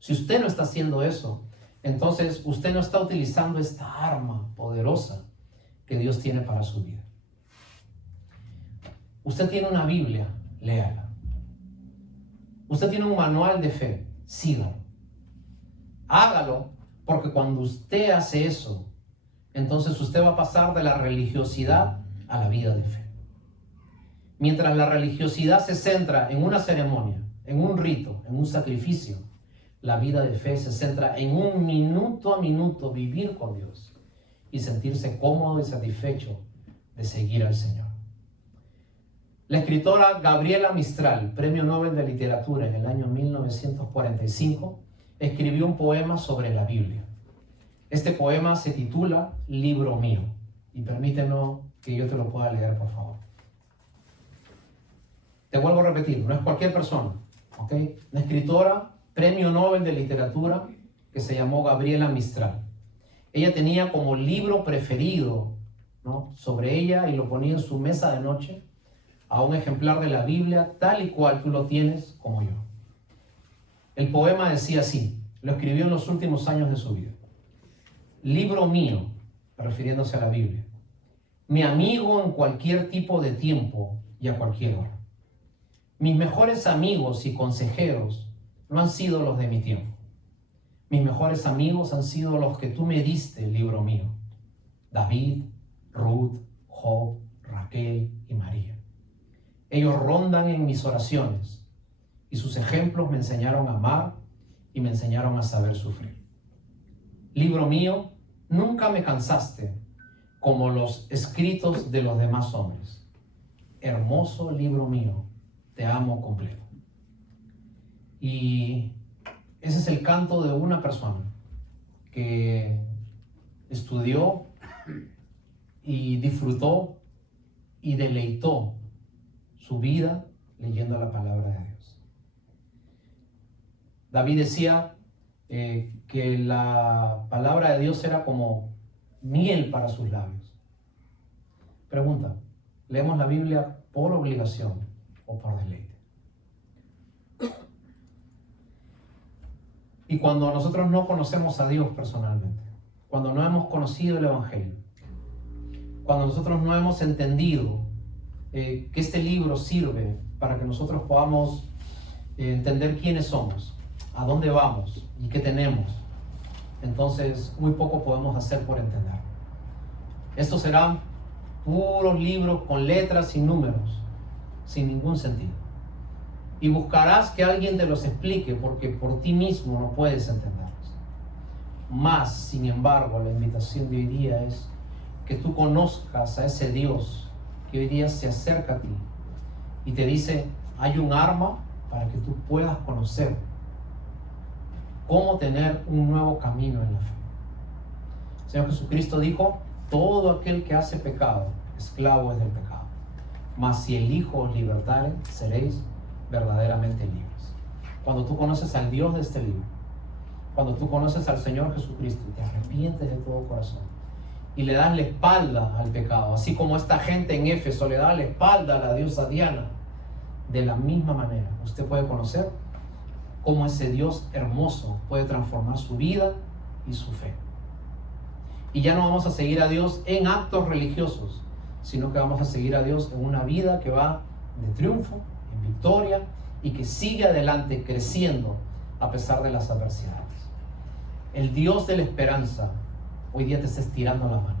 Si usted no está haciendo eso, entonces usted no está utilizando esta arma poderosa que Dios tiene para su vida. Usted tiene una Biblia, léala. Usted tiene un manual de fe, sígalo. Hágalo, porque cuando usted hace eso, entonces usted va a pasar de la religiosidad a la vida de fe. Mientras la religiosidad se centra en una ceremonia, en un rito, en un sacrificio, la vida de fe se centra en un minuto a minuto vivir con Dios y sentirse cómodo y satisfecho de seguir al Señor. La escritora Gabriela Mistral, Premio Nobel de Literatura en el año 1945, escribió un poema sobre la Biblia. Este poema se titula Libro mío. Y permíteme que yo te lo pueda leer, por favor. Te vuelvo a repetir, no es cualquier persona, ¿ok? Una escritora, Premio Nobel de Literatura, que se llamó Gabriela Mistral. Ella tenía como libro preferido, ¿no?, sobre ella, y lo ponía en su mesa de noche, a un ejemplar de la Biblia tal y cual tú lo tienes como yo. El poema decía así, lo escribió en los últimos años de su vida. Libro mío, refiriéndose a la Biblia, mi amigo en cualquier tipo de tiempo y a cualquier hora. Mis mejores amigos y consejeros no han sido los de mi tiempo. Mis mejores amigos han sido los que tú me diste, libro mío. David, Ruth, Job, Raquel y María. Ellos rondan en mis oraciones y sus ejemplos me enseñaron a amar y me enseñaron a saber sufrir. Libro mío, nunca me cansaste como los escritos de los demás hombres. Hermoso libro mío, te amo completo. Y ese es el canto de una persona que estudió y disfrutó y deleitó su vida leyendo la palabra de Dios. David decía que la palabra de Dios era como miel para sus labios. Pregunta, ¿leemos la Biblia por obligación o por deleite? Y cuando nosotros no conocemos a Dios personalmente, cuando no hemos conocido el Evangelio, cuando nosotros no hemos entendido que este libro sirve para que nosotros podamos entender quiénes somos, a dónde vamos y qué tenemos, entonces muy poco podemos hacer por entender. Estos serán puros libros con letras y números, sin ningún sentido. Y buscarás que alguien te los explique porque por ti mismo no puedes entenderlos. Más, sin embargo, la invitación de hoy día es que tú conozcas a ese Dios que hoy día se acerca a ti y te dice, hay un arma para que tú puedas conocer cómo tener un nuevo camino en la fe. El Señor Jesucristo dijo, todo aquel que hace pecado, esclavo es del pecado. Mas si el Hijo os libertare, seréis verdaderamente libres. Cuando tú conoces al Dios de este libro, cuando tú conoces al Señor Jesucristo y te arrepientes de todo corazón y le das la espalda al pecado, así como esta gente en Éfeso le da la espalda a la diosa Diana, de la misma manera usted puede conocer cómo ese Dios hermoso puede transformar su vida y su fe. Y ya no vamos a seguir a Dios en actos religiosos, sino que vamos a seguir a Dios en una vida que va de triunfo, en victoria, y que sigue adelante creciendo a pesar de las adversidades. El Dios de la esperanza hoy día te está estirando la mano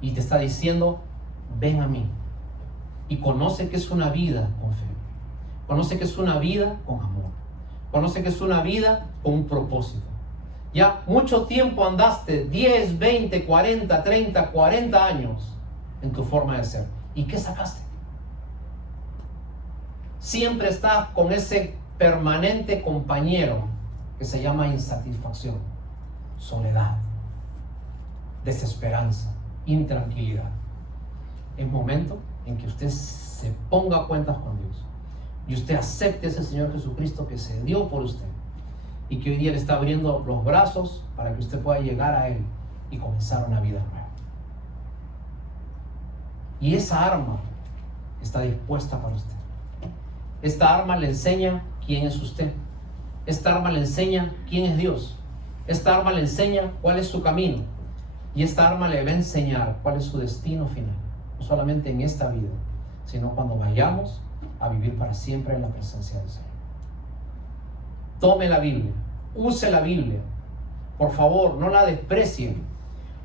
y te está diciendo, ven a mí y conoce que es una vida con fe, conoce que es una vida con amor, conoce que es una vida con un propósito. Ya mucho tiempo andaste, 10, 20, 40, 30, 40 años en tu forma de ser. ¿Y qué sacaste? Siempre estás con ese permanente compañero que se llama insatisfacción, soledad, desesperanza, intranquilidad. Es momento en que usted se ponga a cuentas con Dios y usted acepte a ese Señor Jesucristo que se dio por usted y que hoy día le está abriendo los brazos para que usted pueda llegar a Él y comenzar una vida nueva. Y esa arma está dispuesta para usted. Esta arma le enseña quién es usted. Esta arma le enseña quién es Dios. Esta arma le enseña cuál es su camino. Y esta arma le va a enseñar cuál es su destino final. No solamente en esta vida, sino cuando vayamos a vivir para siempre en la presencia del Señor. Tome la Biblia, use la Biblia. Por favor, no la desprecien.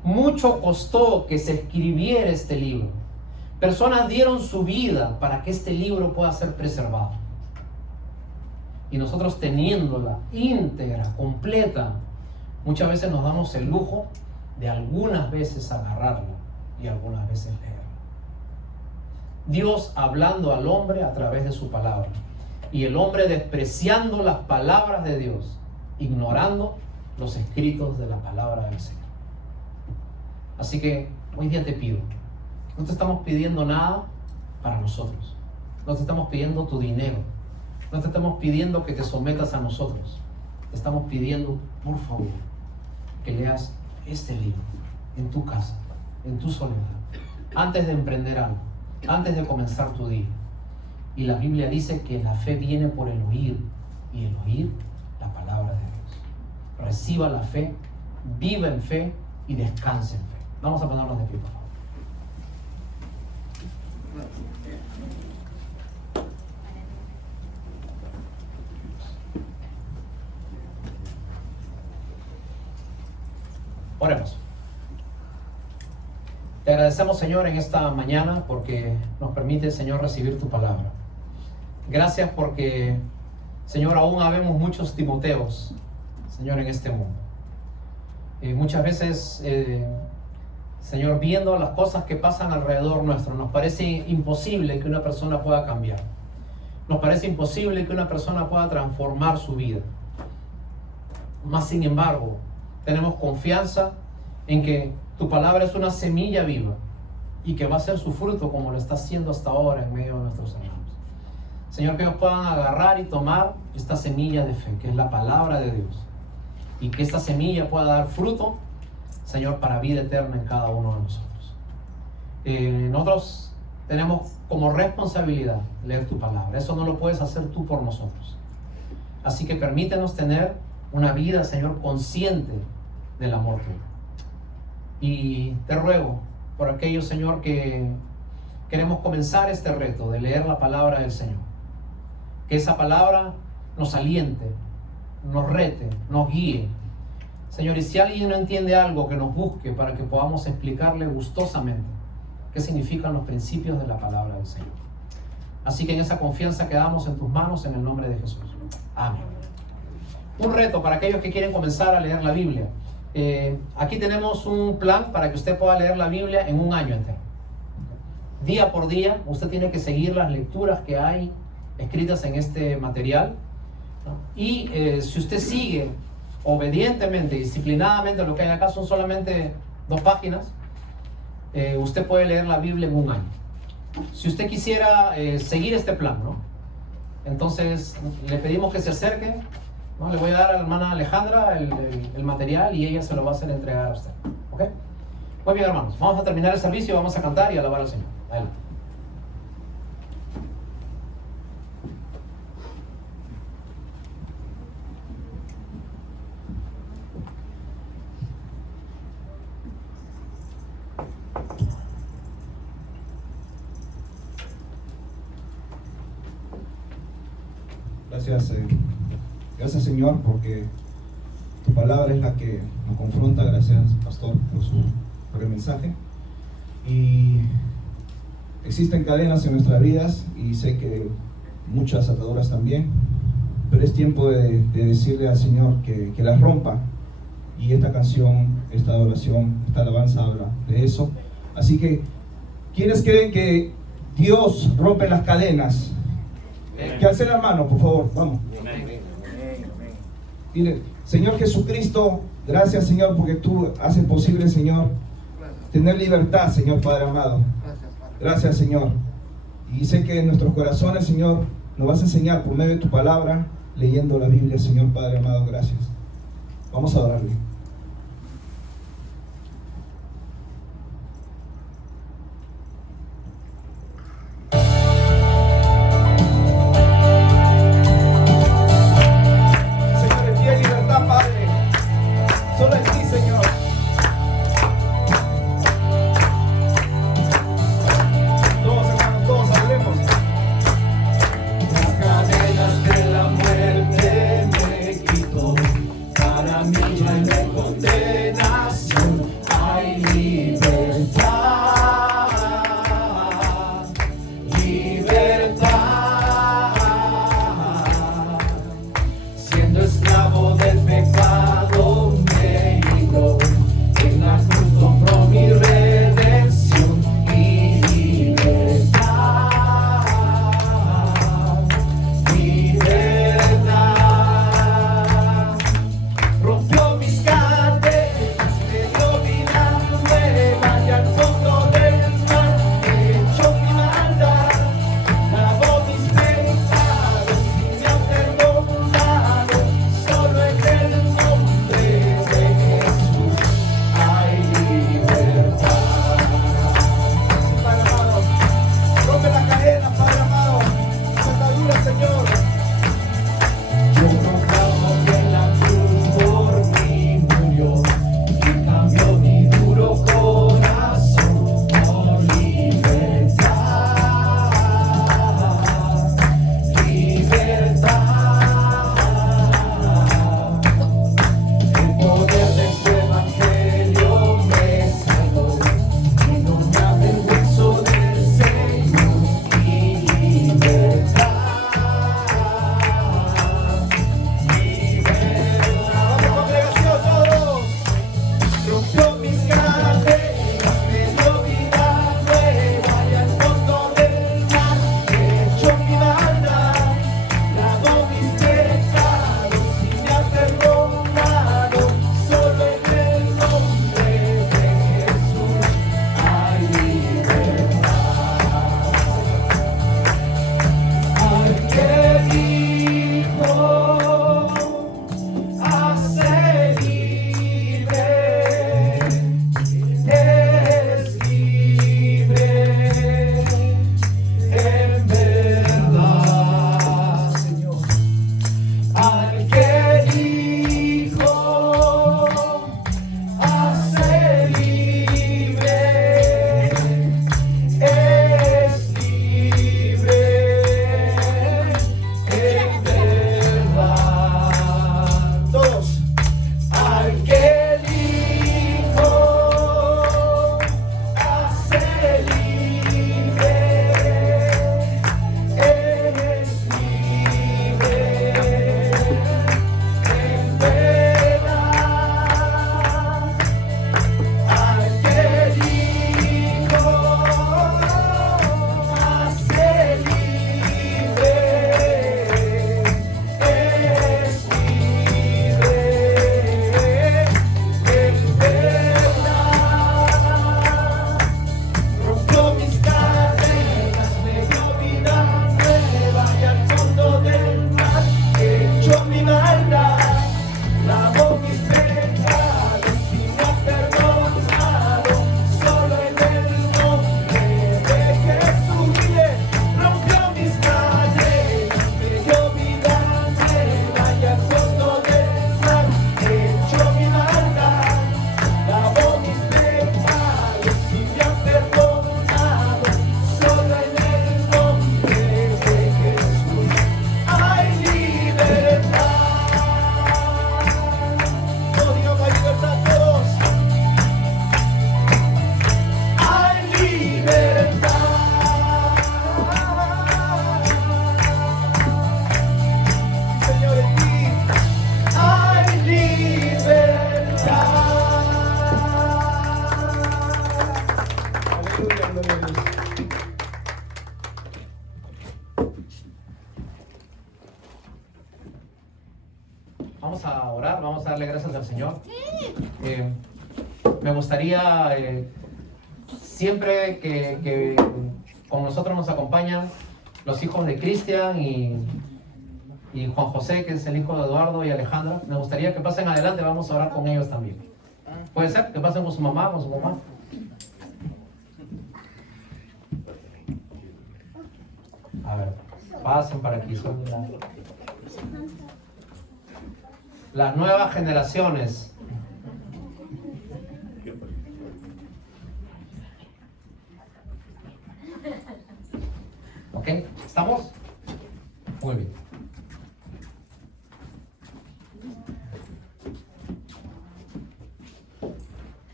Mucho costó que se escribiera este libro. Personas dieron su vida para que este libro pueda ser preservado. Y nosotros teniéndola íntegra, completa, muchas veces nos damos el lujo de algunas veces agarrarla y algunas veces leerla. Dios hablando al hombre a través de su palabra. Y el hombre despreciando las palabras de Dios, ignorando los escritos de la palabra del Señor. Así que hoy día te pido, no te estamos pidiendo nada para nosotros. No te estamos pidiendo tu dinero. No te estamos pidiendo que te sometas a nosotros. Te estamos pidiendo, por favor, que leas este libro en tu casa, en tu soledad, antes de emprender algo, antes de comenzar tu día. Y la Biblia dice que la fe viene por el oír y el oír la palabra de Dios. Reciba la fe, viva en fe y descanse en fe. Vamos a ponernos de pie, por favor. Oremos. Te agradecemos, Señor, en esta mañana porque nos permite, Señor, recibir tu palabra. Gracias porque, Señor, aún habemos muchos Timoteos, Señor, en este mundo. Muchas veces, Señor, viendo las cosas que pasan alrededor nuestro, nos parece imposible que una persona pueda cambiar. Nos parece imposible que una persona pueda transformar su vida. Mas, sin embargo, tenemos confianza en que tu palabra es una semilla viva y que va a ser su fruto como lo está haciendo hasta ahora en medio de nuestros hermanos. Señor, que ellos puedan agarrar y tomar esta semilla de fe, que es la palabra de Dios, y que esta semilla pueda dar fruto, Señor, para vida eterna en cada uno de nosotros. Nosotros tenemos como responsabilidad leer tu palabra. Eso no lo puedes hacer tú por nosotros. Así que permítenos tener una vida, Señor, consciente del amor tuyo. Y te ruego por aquellos, Señor, que queremos comenzar este reto de leer la palabra del Señor. Que esa palabra nos aliente, nos rete, nos guíe. Señor, y si alguien no entiende algo, que nos busque para que podamos explicarle gustosamente qué significan los principios de la palabra del Señor. Así que en esa confianza quedamos en tus manos en el nombre de Jesús. Amén. Un reto para aquellos que quieren comenzar a leer la Biblia. Aquí tenemos un plan para que usted pueda leer la Biblia en un año entero. Día por día, usted tiene que seguir las lecturas que hay escritas en este material, ¿no? Y si usted sigue obedientemente, disciplinadamente, lo que hay acá son solamente 2 páginas, usted puede leer la Biblia en un año. Si usted quisiera seguir este plan, ¿no? Entonces le pedimos que se acerque, ¿no? Le voy a dar a la hermana Alejandra el material y ella se lo va a hacer entregar a usted. ¿Ok? Muy bien, hermanos, vamos a terminar el servicio, vamos a cantar y alabar al Señor. Adelante. Gracias Señor, porque tu palabra es la que nos confronta. Gracias, pastor, por el mensaje. Y existen cadenas en nuestras vidas y sé que muchas ataduras también, pero es tiempo de decirle al Señor que las rompa. Y esta canción, esta adoración, esta alabanza habla de eso. Así que, ¿quiénes creen que Dios rompe las cadenas? Que alce la mano, por favor, vamos. Dile, Señor Jesucristo, gracias, Señor, porque tú haces posible, Señor, tener libertad, Señor Padre amado. Gracias, Señor. Y sé que en nuestros corazones, Señor, nos vas a enseñar por medio de tu palabra, leyendo la Biblia, Señor Padre amado. Gracias. Vamos a adorarle. Para mí ya no Vamos a orar, vamos a darle gracias al Señor. Me gustaría, siempre que con nosotros nos acompañan los hijos de Cristian y Juan José, que es el hijo de Eduardo y Alejandra, me gustaría que pasen adelante, vamos a orar con ellos también. ¿Puede ser? Que pasen con su mamá, con su papá. A ver, pasen para aquí. Son las nuevas generaciones. ¿Ok? ¿Estamos? Muy bien.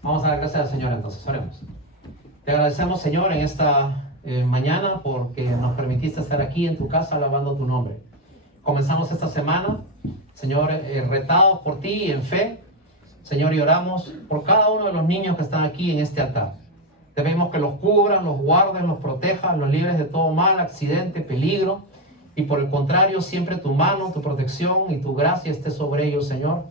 Vamos a dar gracias al Señor entonces, oremos. Te agradecemos, Señor, en esta mañana porque nos permitiste estar aquí en tu casa alabando tu nombre. Comenzamos esta semana, Señor, retados por ti en fe, Señor, y oramos por cada uno de los niños que están aquí en este altar. Te pedimos que los cubras, los guardes, los protejas, los libres de todo mal, accidente, peligro, y por el contrario, siempre tu mano, tu protección y tu gracia esté sobre ellos, Señor.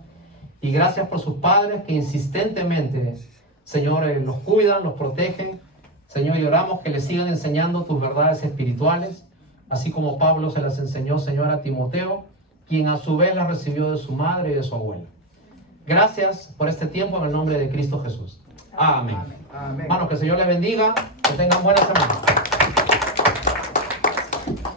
Y gracias por sus padres que insistentemente, Señor, los cuidan, los protegen. Señor, y oramos que les sigan enseñando tus verdades espirituales, así como Pablo se las enseñó, Señor, a Timoteo, quien a su vez las recibió de su madre y de su abuela. Gracias por este tiempo en el nombre de Cristo Jesús. Amén. Amén. Hermanos, que el Señor les bendiga, que tengan buena semana.